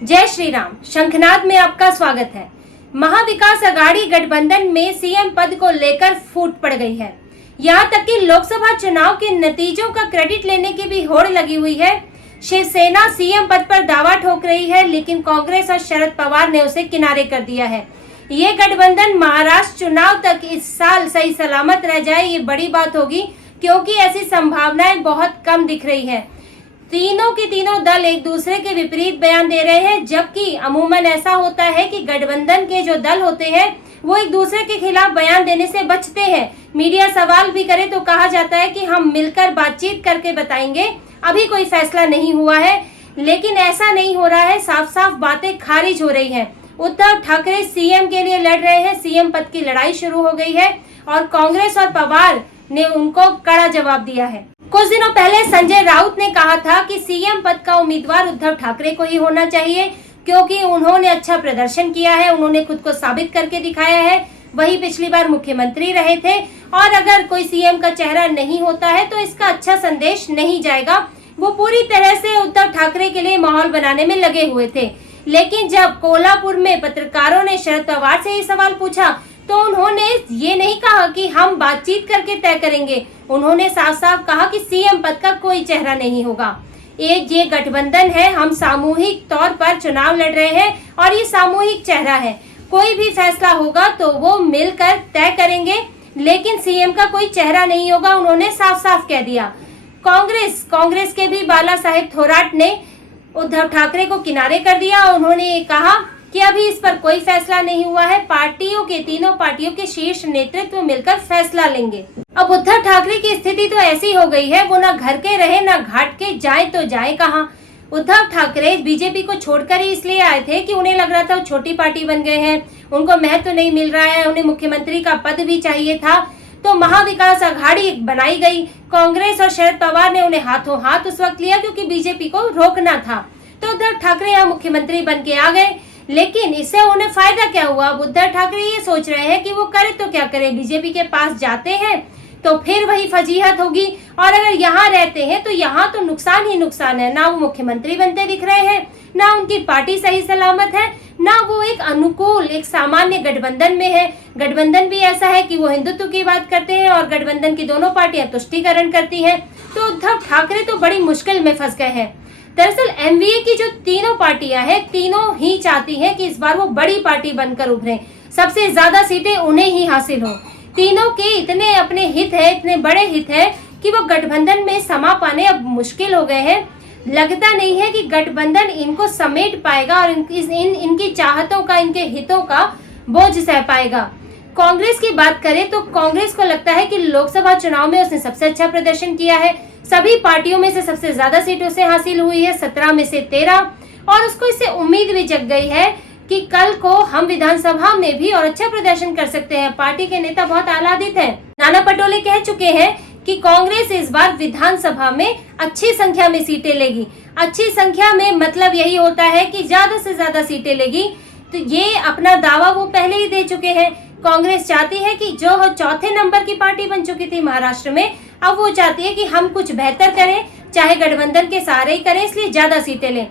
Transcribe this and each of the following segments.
जय श्री राम। शंखनाद में आपका स्वागत है। महाविकास अघाड़ी गठबंधन में सीएम पद को लेकर फूट पड़ गई है। यहाँ तक कि लोकसभा चुनाव के नतीजों का क्रेडिट लेने की भी होड़ लगी हुई है। शिवसेना सीएम पद पर दावा ठोक रही है, लेकिन कांग्रेस और शरद पवार ने उसे किनारे कर दिया है। ये गठबंधन महाराष्ट्र चुनाव तक इस साल सही सलामत रह जाए, ये बड़ी बात होगी, क्योंकि ऐसी संभावनाएं बहुत कम दिख रही है। तीनों के तीनों दल एक दूसरे के विपरीत बयान दे रहे हैं, जबकि अमूमन ऐसा होता है कि गठबंधन के जो दल होते हैं वो एक दूसरे के खिलाफ बयान देने से बचते हैं। मीडिया सवाल भी करे तो कहा जाता है कि हम मिलकर बातचीत करके बताएंगे, अभी कोई फैसला नहीं हुआ है। लेकिन ऐसा नहीं हो रहा है, साफ साफ बातें खारिज हो रही है। उद्धव ठाकरे सीएम के लिए लड़ रहे हैं, सीएम पद की लड़ाई शुरू हो गई है और कांग्रेस और पवार ने उनको कड़ा जवाब दिया है। कुछ दिनों पहले संजय राउत ने कहा था कि सीएम पद का उम्मीदवार उद्धव ठाकरे को ही होना चाहिए, क्योंकि उन्होंने अच्छा प्रदर्शन किया है, उन्होंने खुद को साबित करके दिखाया है। वही पिछली बार मुख्यमंत्री रहे थे और अगर कोई सीएम का चेहरा नहीं होता है तो इसका अच्छा संदेश नहीं जाएगा। वो पूरी तरह से उद्धव ठाकरे के लिए माहौल बनाने में लगे हुए थे। लेकिन जब कोल्हापुर में पत्रकारों ने शरद पवार से ये सवाल पूछा तो उन्होंने ये नहीं कहा कि हम बातचीत करके तय करेंगे। उन्होंने साफ साफ कहा कि सीएम पद का कोई चेहरा नहीं होगा। ये गठबंधन है, हम सामूहिक तौर पर चुनाव लड़ रहे हैं और ये सामूहिक चेहरा है। कोई भी फैसला होगा तो वो मिलकर तय करेंगे, लेकिन सीएम का कोई चेहरा नहीं होगा, उन्होंने साफ साफ कह दिया। कांग्रेस के भी बाला साहेब थोराट ने उद्धव ठाकरे को किनारे कर दिया। उन्होंने ये कहा कि अभी इस पर कोई फैसला नहीं हुआ है, तीनों पार्टियों के शीर्ष नेतृत्व मिलकर फैसला लेंगे। अब उद्धव ठाकरे की स्थिति तो ऐसी हो गई है, वो ना घर के रहे ना घाट के, जाए तो जाए कहाँ। उद्धव ठाकरे बीजेपी को छोड़कर ही इसलिए आए थे कि उन्हें लग रहा था वो छोटी पार्टी बन गए हैं, उनको महत्व नहीं मिल रहा है, उन्हें मुख्यमंत्री का पद भी चाहिए था। तो महाविकास अघाड़ी बनाई गई। कांग्रेस और शरद पवार ने उन्हें हाथों हाथ उस वक्त लिया, क्योंकि बीजेपी को रोकना था। तो उद्धव ठाकरे यहाँ मुख्यमंत्री बन के आ गए, लेकिन इससे उन्हें फायदा क्या हुआ? उद्धव ठाकरे ये सोच रहे हैं कि वो करे तो क्या करे, बीजेपी के पास जाते हैं तो फिर वही फजीहत होगी, और अगर यहाँ रहते हैं तो यहाँ तो नुकसान ही नुकसान है। ना वो मुख्यमंत्री बनते दिख रहे हैं, ना उनकी पार्टी सही सलामत है, ना वो एक अनुकूल एक सामान्य गठबंधन में है। गठबंधन भी ऐसा है कि वो हिंदुत्व की बात करते हैं और गठबंधन की दोनों पार्टियां तुष्टीकरण करती हैं। तो उद्धव ठाकरे तो बड़ी मुश्किल में फंस गए हैं। दरअसल एमवीए की जो तीनों पार्टियां हैं, तीनों ही चाहती हैं कि इस बार वो बड़ी पार्टी बनकर उभरे, सबसे ज्यादा सीटें उन्हें ही हासिल हो। तीनों के इतने अपने हित है, इतने बड़े हित है कि वो गठबंधन में समा पाने अब मुश्किल हो गए हैं। लगता नहीं है कि गठबंधन इनको समेट पाएगा और इनकी चाहतों का, इनके हितों का बोझ सह पाएगा। कांग्रेस की बात करें तो कांग्रेस को लगता है कि लोकसभा चुनाव में उसने सबसे अच्छा प्रदर्शन किया है, सभी पार्टियों में से सबसे ज्यादा सीटें उसे हासिल हुई है, 17 में से 13, और उसको इससे उम्मीद भी जग गई है कि कल को हम विधानसभा में भी और अच्छा प्रदर्शन कर सकते हैं। पार्टी के नेता बहुत आह्लादित हैं। नाना पटोले कह चुके हैं कि कांग्रेस इस बार विधानसभा में अच्छी संख्या में सीटें लेगी। अच्छी संख्या में मतलब यही होता है कि ज्यादा से ज्यादा सीटें लेगी। तो ये अपना दावा वो पहले ही दे चुके हैं। कांग्रेस चाहती है कि जो चौथे नंबर की पार्टी बन चुकी थी महाराष्ट्र में, अब वो चाहती है कि हम कुछ बेहतर करें, चाहे गठबंधन के सहारे ही करें, इसलिए ज्यादा सीटें लें।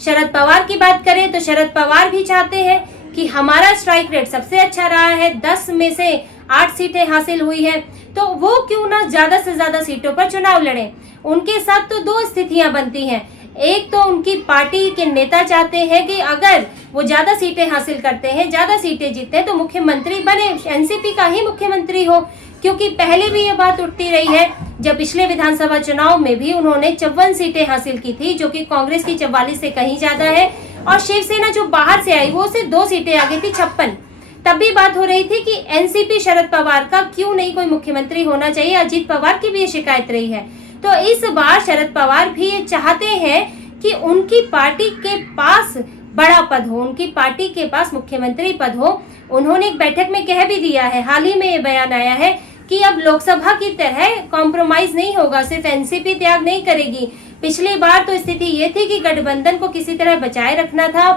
शरद पवार की बात करें तो शरद पवार भी चाहते हैं कि हमारा स्ट्राइक रेट सबसे अच्छा रहा है, 10 में से 8 सीटें हासिल हुई है, तो वो क्यों ना ज्यादा से ज्यादा सीटों पर चुनाव लड़े। उनके साथ तो दो स्थितियां बनती हैं। एक तो उनकी पार्टी के नेता चाहते हैं कि अगर वो ज्यादा सीटें हासिल करते हैं, ज्यादा सीटें जीतते हैं, तो मुख्यमंत्री बने, एनसीपी का ही मुख्यमंत्री हो, क्योंकि पहले भी ये बात उठती रही है। जब पिछले विधानसभा चुनाव में भी उन्होंने 54 सीटें हासिल की थी, जो कि कांग्रेस की 44 से कहीं ज्यादा है, और शिवसेना जो बाहर से आई वो सिर्फ 2 सीटें आगे थी, 56। तब भी बात हो रही थी कि एनसीपी शरद पवार का क्यों नहीं कोई मुख्यमंत्री होना चाहिए। अजीत पवार की भी ये शिकायत रही है। तो इस बार शरद पवार भी ये चाहते हैं कि उनकी पार्टी के पास बड़ा पद हो, उनकी पार्टी के पास मुख्यमंत्री पद हो। उन्होंने एक बैठक में कह भी दिया है, हाल ही में ये बयान आया है कि अब लोकसभा की तरह कॉम्प्रोमाइज नहीं होगा, सिर्फ एनसीपी त्याग नहीं करेगी। पिछली बार तो स्थिति ये थी कि गठबंधन को किसी तरह बचाए रखना था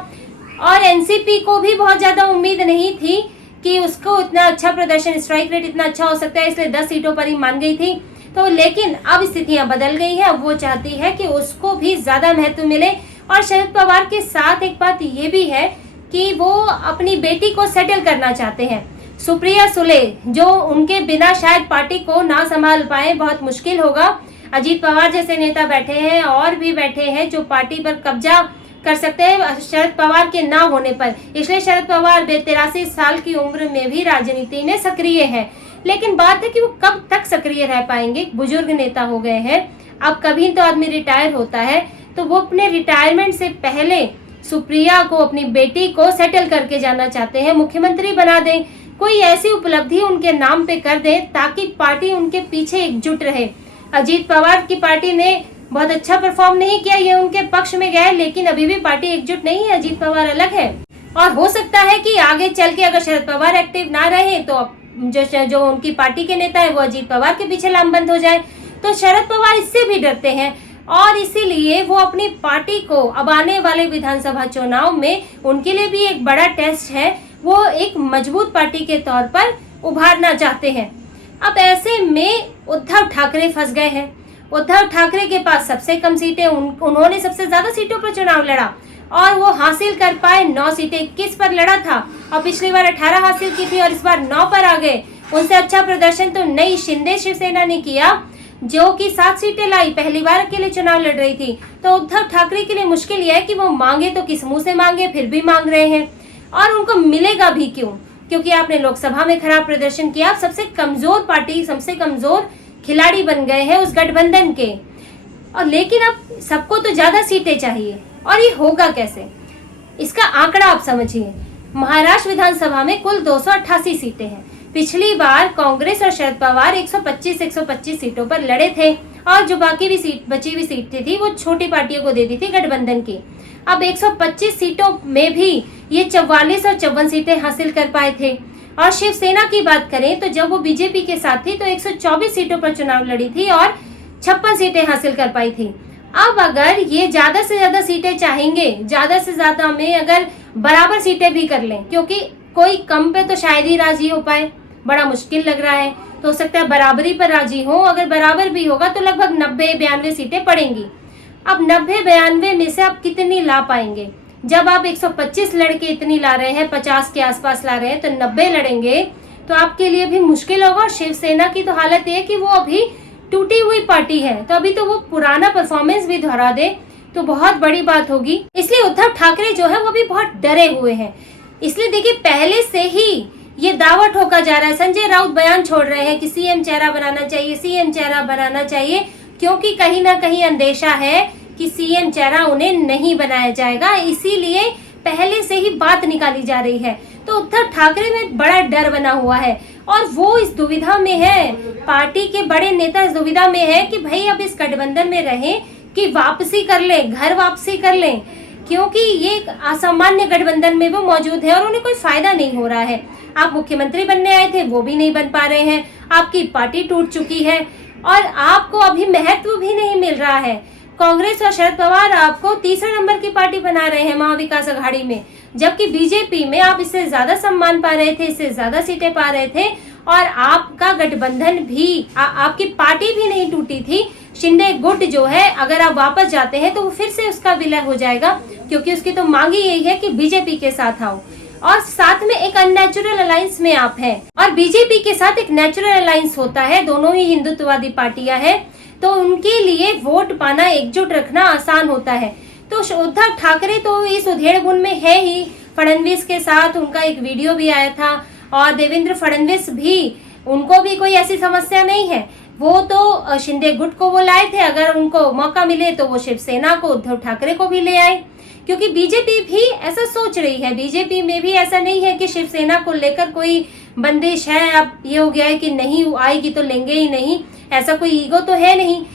और एनसीपी को भी बहुत ज्यादा उम्मीद नहीं थी कि उसको इतना अच्छा प्रदर्शन, स्ट्राइक रेट इतना अच्छा हो सकता है, इसलिए 10 सीटों पर ही मान गई थी। तो लेकिन अब स्थितियां बदल गई है। अब वो चाहती है कि उसको भी ज्यादा महत्व मिले, और शरद पवार के साथ एक बात ये भी है कि वो अपनी बेटी को सेटल करना चाहते हैं। सुप्रिया सुले जो उनके बिना शायद पार्टी को ना संभाल पाए, बहुत मुश्किल होगा। अजीत पवार जैसे नेता बैठे हैं और भी बैठे हैं जो पार्टी पर कब्जा कर सकते हैं शरद पवार के ना होने पर। इसलिए शरद पवार 83 साल की उम्र में भी राजनीति में सक्रिय है, लेकिन बात है कि वो कब तक सक्रिय रह पाएंगे। बुजुर्ग नेता हो गए हैं, अब कभी तो आदमी रिटायर होता है, तो वो अपने रिटायरमेंट से पहले सुप्रिया को, अपनी बेटी को सेटल करके जाना चाहते हैं, मुख्यमंत्री बना दें, कोई ऐसी उपलब्धि उनके नाम पे कर दें ताकि पार्टी उनके पीछे एकजुट रहे। अजीत पवार की पार्टी ने बहुत अच्छा परफॉर्म नहीं किया, ये उनके पक्ष में गया, लेकिन अभी भी पार्टी एकजुट नहीं है, अजीत पवार अलग है। और हो सकता है कि आगे चल के अगर शरद पवार एक्टिव ना रहे तो जो उनकी पार्टी के नेता है वो अजीत पवार के पीछे लामबंद हो जाए। तो शरद पवार इससे भी डरते हैं और इसीलिए वो अपनी पार्टी को अब आने वाले विधानसभा चुनाव में उनके लिए भी एक बड़ा टेस्ट है, वो एक मजबूत पार्टी के तौर पर उभारना चाहते हैं। अब ऐसे में उद्धव ठाकरे फंस गए हैं। उद्धव ठाकरे के पास सबसे कम सीटें, उन्होंने सबसे ज्यादा सीटों पर चुनाव लड़ा और वो हासिल कर पाए 9 सीटें। 21 पर लड़ा था और पिछली बार 18 हासिल की थी और इस बार 9 पर आ गए। उनसे अच्छा प्रदर्शन तो नई शिंदे शिवसेना ने किया जो कि 7 सीटें लाई, पहली बार अकेले चुनाव लड़ रही थी। तो उद्धव ठाकरे के लिए मुश्किल यह है कि वो मांगे तो किस मुंह से मांगे, फिर भी मांग रहे हैं और उनको मिलेगा भी क्यों, क्योंकि आपने लोकसभा में खराब प्रदर्शन किया। आप सबसे कमजोर पार्टी, सबसे कमजोर खिलाड़ी बन गए हैं उस गठबंधन के। और लेकिन अब सबको तो ज्यादा सीटें चाहिए और ये होगा कैसे, इसका आंकड़ा आप समझिए। महाराष्ट्र विधानसभा में कुल 288 सीटें हैं। पिछली बार कांग्रेस और शरद पवार 125 सीटों पर लड़े थे और जो बाकी भी बची हुई सीटें थी वो छोटी पार्टियों को दे दी थी गठबंधन की। अब 125 सीटों में भी ये 44 और 54 सीटें हासिल कर पाए थे। और शिवसेना की बात करें तो जब वो बीजेपी के साथ थी तो 124 सीटों पर चुनाव लड़ी थी और 56 सीटें हासिल कर पाई थी। अब अगर ये ज्यादा से ज्यादा सीटें चाहेंगे, ज्यादा से ज्यादा में अगर बराबर सीटें भी कर लें, क्योंकि कोई कम पे तो शायद ही राजी हो पाए, बड़ा मुश्किल लग रहा है, तो हो सकता है बराबरी पर राजी हो। अगर बराबर भी होगा तो लगभग 90-92 सीटें पड़ेंगी। अब 90-92 में से आप कितनी ला पाएंगे? जब आप 125 लड़के इतनी ला रहे हैं, 50 के आसपास ला रहे हैं, तो 90 लड़ेंगे तो आपके लिए भी मुश्किल होगा। और शिवसेना की तो हालत है कि वो अभी टूटी हुई पार्टी है, तो अभी तो वो पुराना परफॉर्मेंस भी दोहरा दे तो बहुत बड़ी बात होगी। इसलिए उद्धव ठाकरे जो है वो भी बहुत डरे हुए हैं। इसलिए देखिए पहले से ही ये दावा ठोका जा रहा है, संजय राउत बयान छोड़ रहे हैं कि सीएम चेहरा बनाना चाहिए, सीएम चेहरा बनाना चाहिए, क्योंकि कहीं ना कहीं अंदेशा है कि सीएम चेहरा उन्हें नहीं बनाया जाएगा, इसीलिए पहले से ही बात निकाली जा रही है। तो उद्धव ठाकरे में बड़ा डर बना हुआ है और वो इस दुविधा में है, पार्टी के बड़े नेता इस दुविधा में है कि भाई अब इस गठबंधन में रहें कि वापसी कर लें, घर वापसी कर लें, क्योंकि ये एक असामान्य गठबंधन में वो मौजूद है और उन्हें कोई फायदा नहीं हो रहा है। आप मुख्यमंत्री बनने आए थे, वो भी नहीं बन पा रहे हैं, आपकी पार्टी टूट चुकी है और आपको अभी महत्व भी नहीं मिल रहा है। कांग्रेस और शरद पवार आपको तीसरे नंबर की पार्टी बना रहे हैं महाविकास अघाड़ी में, जबकि बीजेपी में आप इससे ज्यादा सम्मान पा रहे थे, इससे ज्यादा सीटें पा रहे थे और आपका गठबंधन भी, आपकी पार्टी भी नहीं टूटी थी। शिंदे गुट जो है, अगर आप वापस जाते हैं तो वो फिर से उसका विलय हो जाएगा, क्योंकि उसकी तो मांग ही यही है कि बीजेपी के साथ आओ और साथ में एक अननेचुरल अलायंस में आप हैं। और बीजेपी के साथ एक नेचुरल अलायंस होता है, दोनों ही हिंदुत्ववादी पार्टियां हैं, तो उनके लिए वोट पाना, एकजुट रखना आसान होता है। तो उद्धव ठाकरे तो इस उधेड़ बुन में है ही। फडणवीस के साथ उनका एक वीडियो भी आया था और देवेंद्र फडणवीस भी, उनको भी कोई ऐसी समस्या नहीं है, वो तो शिंदे गुट को वो लाए थे, अगर उनको मौका मिले तो वो शिवसेना को, उद्धव ठाकरे को भी ले आए, क्योंकि बीजेपी भी ऐसा सोच रही है। बीजेपी में भी ऐसा नहीं है कि शिवसेना को लेकर कोई बंदिश है, अब ये हो गया है कि नहीं आएगी तो लेंगे ही नहीं, ऐसा कोई ईगो तो है नहीं।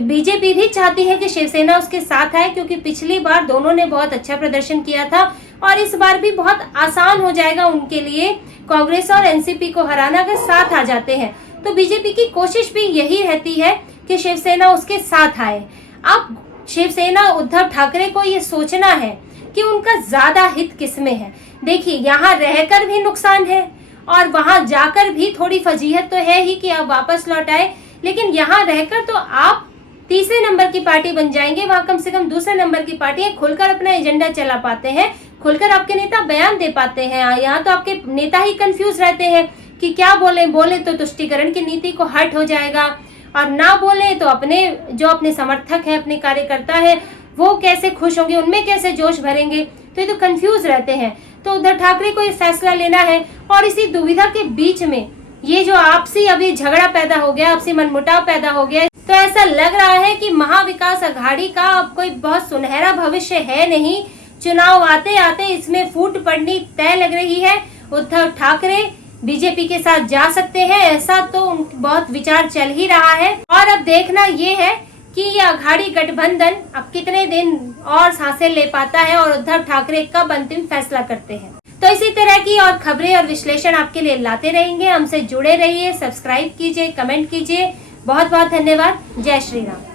बीजेपी भी चाहती है कि शिवसेना उसके साथ आए, क्योंकि पिछली बार दोनों ने बहुत अच्छा प्रदर्शन किया था और इस बार भी बहुत आसान हो जाएगा उनके लिए कांग्रेस और एनसीपी को हराना अगर साथ आ जाते हैं। तो बीजेपी की कोशिश भी यही रहती है कि शिवसेना उसके साथ आए। अब शिवसेना, उद्धव ठाकरे को ये सोचना है कि उनका ज्यादा हित किसमें है। देखिए यहाँ रहकर भी नुकसान है और वहां जाकर भी थोड़ी फजीहत तो है ही कि आप वापस लौट आए, लेकिन यहाँ रहकर तो आप तीसरे नंबर की पार्टी बन जाएंगे, वहां कम से कम दूसरे नंबर की पार्टी है, खुलकर अपना एजेंडा चला पाते हैं, खुलकर आपके नेता बयान दे पाते हैं। यहाँ तो आपके नेता ही कंफ्यूज रहते हैं कि क्या बोले तो तुष्टीकरण की नीति को हर्ट हो जाएगा, और ना बोले तो अपने समर्थक है, अपने कार्यकर्ता है, वो कैसे खुश होंगे, उनमें कैसे जोश भरेंगे, तो ये तो कंफ्यूज रहते हैं। तो उद्धव ठाकरे को ये फैसला लेना है, और इसी दुविधा के बीच में ये जो आपसी अभी झगड़ा पैदा हो गया, आपसी मनमुटाव पैदा हो गया, तो ऐसा लग रहा है कि महाविकास अघाड़ी का अब कोई बहुत सुनहरा भविष्य है नहीं। चुनाव आते आते इसमें फूट पड़नी तय लग रही है। उद्धव ठाकरे बीजेपी के साथ जा सकते हैं, ऐसा तो बहुत विचार चल ही रहा है। और अब देखना ये है कि ये अघाड़ी गठबंधन अब कितने दिन और सांसें ले पाता है और उद्धव ठाकरे कब अंतिम फैसला करते हैं। तो इसी तरह की और खबरें और विश्लेषण आपके लिए लाते रहेंगे। हमसे जुड़े रहिए, सब्सक्राइब कीजिए, कमेंट कीजिए। बहुत बहुत धन्यवाद। जय श्री राम।